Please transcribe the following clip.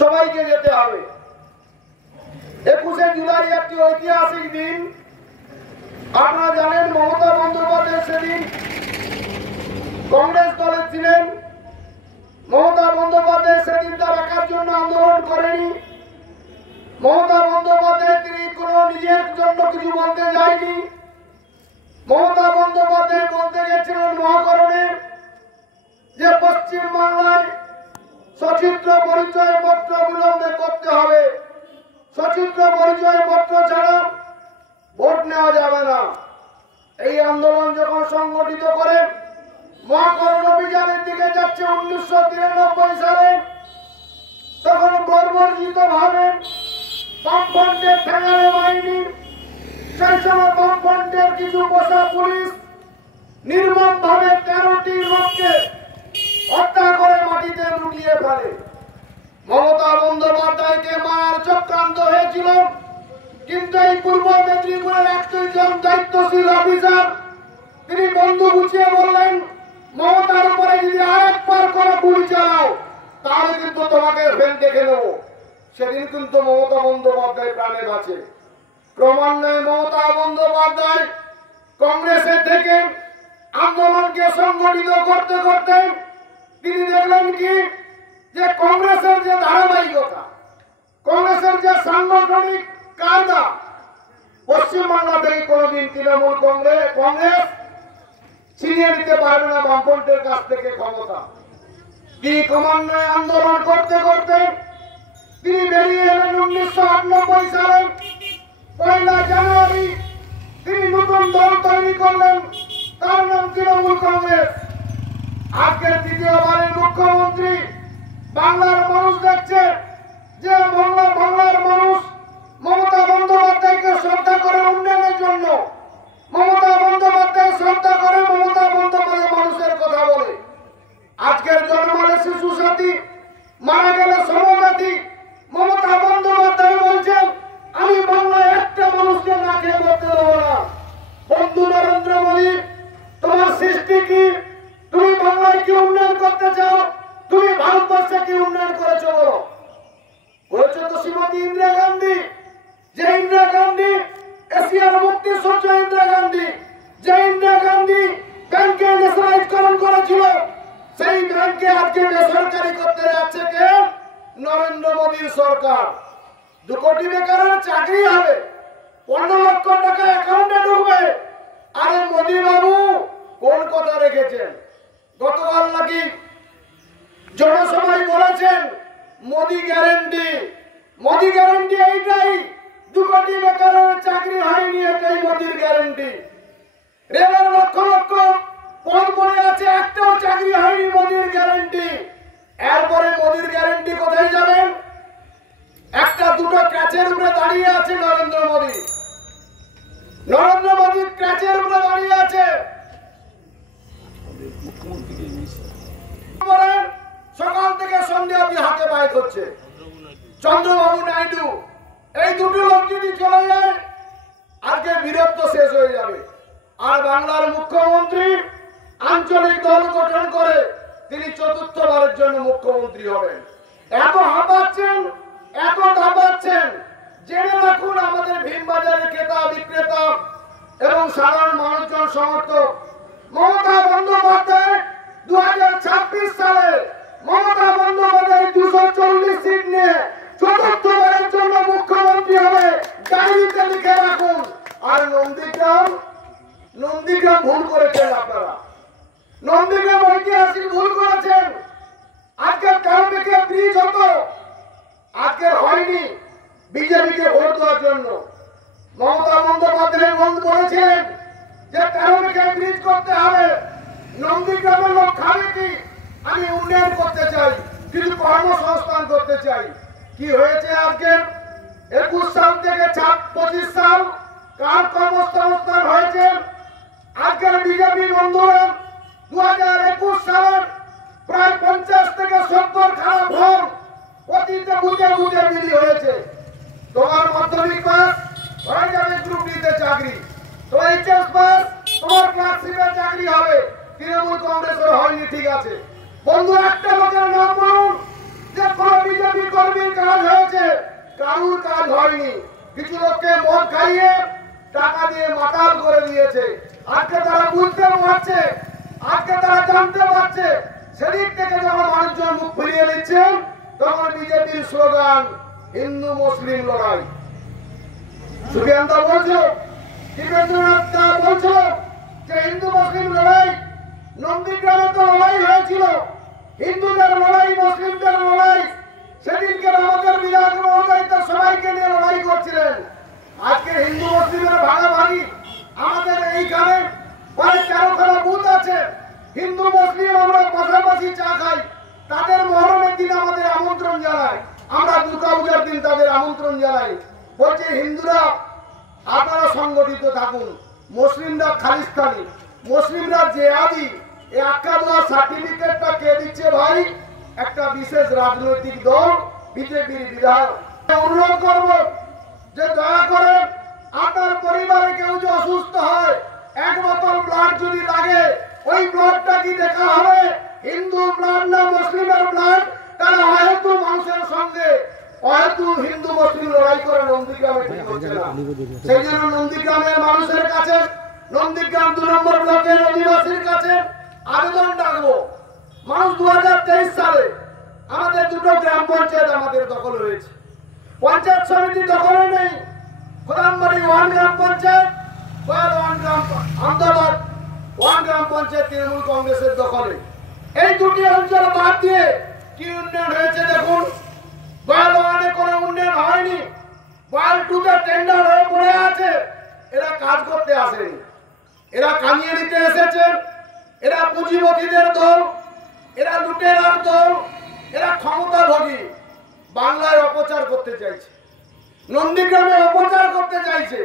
সবাইকে যেতে হবে। 21শে জুলাই একটি ঐতিহাসিক দিন। আপনারা জানেন মমতা বন্দ্যোপাধ্যায় সেদিন কংগ্রেস দলে ছিলেন। মমতা বন্দ্যোপাধ্যায় সেদিন তার একার জন্য আন্দোলন করেনি। মমতা বন্দ্যোপাধ্যায় তিনি কোনো নিজের জন্য কিছু বলতে যায়নি। মমতা বন্দ্যোপাধ্যায় বলতে গেছিলেন মহাকরণে যে পশ্চিম বাংলায় সচিত্র পরিচয় পত্র বিলম্বে করতে হবে। সচিত্র পরিচয় পত্র ছাড়া ভোট নেওয়া যাবে না। এই আন্দোলন যখন সংগঠিত করে মহাকরণ অভিযানের দিকে যাচ্ছে 1993 সালে, তখন বর্বরচিত ভাবে বামফ্রন্টের ঠেঙাড়ে বাহিনী, সেই সময় বামফ্রন্টের কিছু পোষা পুলিশ নির্মম ভাবে 13টি লোককে হত্যা করে মাটিতে লুটিয়ে ফেলে। মমতা বন্দ্যোপাধ্যায়কে মারার চক্রান্ত হয়েছিল, কিন্তু এই পূর্ব মেদিনীপুরের একজন দায়িত্বশীল অফিসার তিনি বন্দুক গুছিয়ে বললেন, মমতার উপরে যদি আরেকবার করে গুলি চালাও তাহলে কিন্তু তোমাকে দেখে নেব। সেদিন কিন্তু মমতা বন্দ্যোপাধ্যায় প্রাণে বাঁচে। ক্রমান্বয়ে মমতা বন্দ্যোপাধ্যায় কংগ্রেসের থেকে আন্দোলনকে সংগঠিত করতে করতে তিনি দেখলেন কি যে কংগ্রেসের যে ধারাবাহিকতা, কংগ্রেসের যে সাংগঠনিক কায়দা, পশ্চিমবাংলা থেকে কোনদিন তৃণমূল কংগ্রেস ছিনিয়ে নিতে পারবে না বামফ্রন্টের কাছ থেকে ক্ষমতা। তিনি ক্রমান্বয়ে আন্দোলন করতে করতে তিনি বেরিয়ে এলেন 1998 সালে 1 জানুয়ারি। তিনি নতুন দল তৈরি করলেন, তার নাম তৃণমূল কংগ্রেস। আজকের তৃতীয়বারের মুখ্যমন্ত্রী বাংলার মানুষ দেখছে যে বাংলার মানুষ মমতা বন্দ্যোপাধ্যায়কে শ্রদ্ধা করে উন্নয়নের জন্য, মমতা বন্দ্যোপাধ্যায় শ্রদ্ধা করে, মমতা বন্দ্যোপাধ্যায় মানুষের কথা বলে। আজকের জন্মালে শিশু সাথী, মারা গেলে সমসাথী, মমতা বন্দ্যোপাধ্যায় বলছেন আমি বাংলায় একটা মানুষকে না খেয়ে মরতে দেবো না। বন্ধু নরেন্দ্র মোদী, তোমার সৃষ্টি কি? তুমি বাংলায় কি উন্নয়ন করতে চাও? তুমি ভারতবর্ষে কি উন্নয়ন করেছো? বলেছো তো শ্রীমতী ইন্দিরা গান্ধী। যে ইন্দিরা গান্ধী এশিয়ার মুক্তি সূর্য ইন্দিরা গান্ধী, যে ইন্দিরা গান্ধী ব্যাংকে ন্যাশনালাইজকরণ করেছিল, সেই ব্যাংকে আজকে বেসরকারি করতে যাচ্ছে কে? নরেন্দ্র মোদীর সরকার। 2 কোটি বেকারের চাকরি হবে, 15 লক্ষ টাকা অ্যাকাউন্টে ঢুকবে। আরে মোদী বাবু কোন কথা রেখেছেন? গতকাল নাকি জনসভায় বলেছেন মোদী গ্যারেন্টি। মোদী গ্যারেন্টি এইটাই, 2 কোটি বেকারের চাকরি হয়নি, এটাই মোদীর গ্যারেন্টি। রেলের লক্ষ লক্ষ পদ পড়ে আছে, একটাও চাকরি হয়নি, মোদীর গ্যারেন্টি। এরপরে মোদীর গ্যারেন্টি কোথায় যাবেন? একটা দুটো ক্যাচের উপরে দাঁড়িয়ে আছে নরেন্দ্র মোদী। নরেন্দ্র মোদী ক্যাচের উপরে দাঁড়িয়ে আছে। সকাল থেকে সন্ধ্যা অবধি হাতে পায়ে করছে চন্দ্রবাবু নাইডু। এই দুটো লোক যদি চলে যায় আজকে বীরত্ব শেষ হয়ে যাবে। আর বাংলার মুখ্যমন্ত্রী আঞ্চলিক দল গঠন করে তিনি 4র্থবারের জন্য মুখ্যমন্ত্রী হবেন। এত হাঁপাচ্ছেন, এত দাবাচ্ছেন, জেনে রাখুন আমাদের ভীমবাজারের ক্রেতা বিক্রেতা এবং সাধারণ মানুষজন সমর্থক, মমতা বন্দ্যোপাধ্যায় 2026 সালে মমতা বন্দ্যোপাধ্যায় 240 সিট নিয়ে 4র্থবারের জন্য মুখ্যমন্ত্রী হবে। ডায়েরিতে লিখে রাখুন। আর নন্দীগ্রাম ভুল করেছেন আপনারা, নন্দীগ্রাম ঐতিহাসিক ভুল করেছেন। আজকে কালকে ব্রিজ হতো, আজকে হয়নি বিজেপিকে ভোট দেওয়ার জন্য। মমতা বন্দ্যোপাধ্যায় বলেছিলেন যে 13 ব্রিজ করতে হবে। নন্দীগ্রামের লোক খাবে কি? আমি উন্নয়ন করতে চাই, কিছু কর্মসংস্থান করতে চাই। কি হয়েছে আজকে? 21 সাল থেকে 25 সাল কার কর্মসংস্থান হয়েছে? আজকের বিজেপি বন্ধুরা 2021 সালের প্রায় 50 থেকে 70 খারাপ ফল অতীতে বুঝে বুঝে বিলি হয়েছে। তোমার মাধ্যমিক পাস হয়ে যাবে গ্রুপ ডিতে চাকরি, তো এইচএস পাস তোমার ক্লার্কশিপের চাকরি হবে। তৃণমূল কংগ্রেসের হয়নি, ঠিক আছে। বন্ধু একটা লোকের নাম বলুন যে কোন বিজেপি কর্মী কারুর কাজ হয়নি। কিছু লোককে মদ খাইয়ে টাকা দিয়ে মাতাল করে দিয়েছে। আজকে তারা বুঝতে পারছে, আজকে তারা জানতে পারছে। সেদিক থেকে যখন মানুষজন মুখ ফিরিয়ে নিচ্ছে, তখন বিজেপির স্লোগান হিন্দু মুসলিম লড়াই। সুফিয়ান দা বলছিল, দীপেন্দ্রনাথ দা বলছিল যে হিন্দু মুসলিম লড়াই। নন্দীগ্রামে তো লড়াই হয়েছিল, হিন্দুদের লড়াই, মুসলিমদের লড়াই। সেদিনকে আমাদের বিধায়ক মহোদয় তার সবাইকে নিয়ে লড়াই করছিলেন। আজকে হিন্দু মুসলিমের ভাগাভাগি। আমাদের এইখানে প্রায় 13খানা বুথ আছে। হিন্দু মুসলিম আমরা পাশাপাশি চা খাই। তাদের মহরমের দিন আমাদের আমন্ত্রণ জানায়, আমরা দুর্গা পূজার দিন তাদের আমন্ত্রণ জানাই। বলছে হিন্দুরা আপনারা সংগঠিত থাকুন, মুসলিমরা খালিস্তানি, মুসলিমরা জেহাদি। এই আখ্যা দেওয়ার সার্টিফিকেটটা কে দিচ্ছে ভাই? একটা বিশেষ রাজনৈতিক দল, বিজেপির বিধায়ক। অনুরোধ করব যে দয়া করে আপনার পরিবারে কেউ যদি অসুস্থ হয়, 1 বোতল ব্লাড যদি লাগে, ওই ব্লাডটা কি দেখা হবে হিন্দু ব্লাড না মুসলিমের ব্লাড? তারা হয়তো মানুষের সঙ্গে হয়তো হিন্দু মুসলিম লড়াই করে নন্দীগ্রামে ঠিক হচ্ছে না। সেই জন্য নন্দীগ্রামের মানুষের কাছে, নন্দীগ্রাম 2 নম্বর ব্লকের অধিবাসীর কাছে আবেদন রাখবো। মানুষ 2023 সালে আমাদের 2টো গ্রাম পঞ্চায়েত আমাদের দখল হয়েছে। পঞ্চায়েত সমিতি দখলে নেই। খোদামবাড়ি 1 গ্রাম পঞ্চায়েত, 1 গ্রাম আহমেদাবাদ 1 গ্রাম পঞ্চায়েত তৃণমূল কংগ্রেসের দখলে। এই 2টি অঞ্চল বাদ দিয়ে কি উন্নয়ন হয়েছে দেখুন। বয়াল 1-এ কোনো উন্নয়ন হয়নি। বয়াল 2-তে টেন্ডার হয়ে পড়ে আছে। এরা কাজ করতে আসেনি, এরা কামিয়ে নিতে এসেছেন। এরা পুঁজিপতিদের দল, এরা লুটেরার দল, এরা ক্ষমতাভোগী। বাংলায় অপচার করতে চাইছে, নন্দীগ্রামে অপচার করতে চাইছে।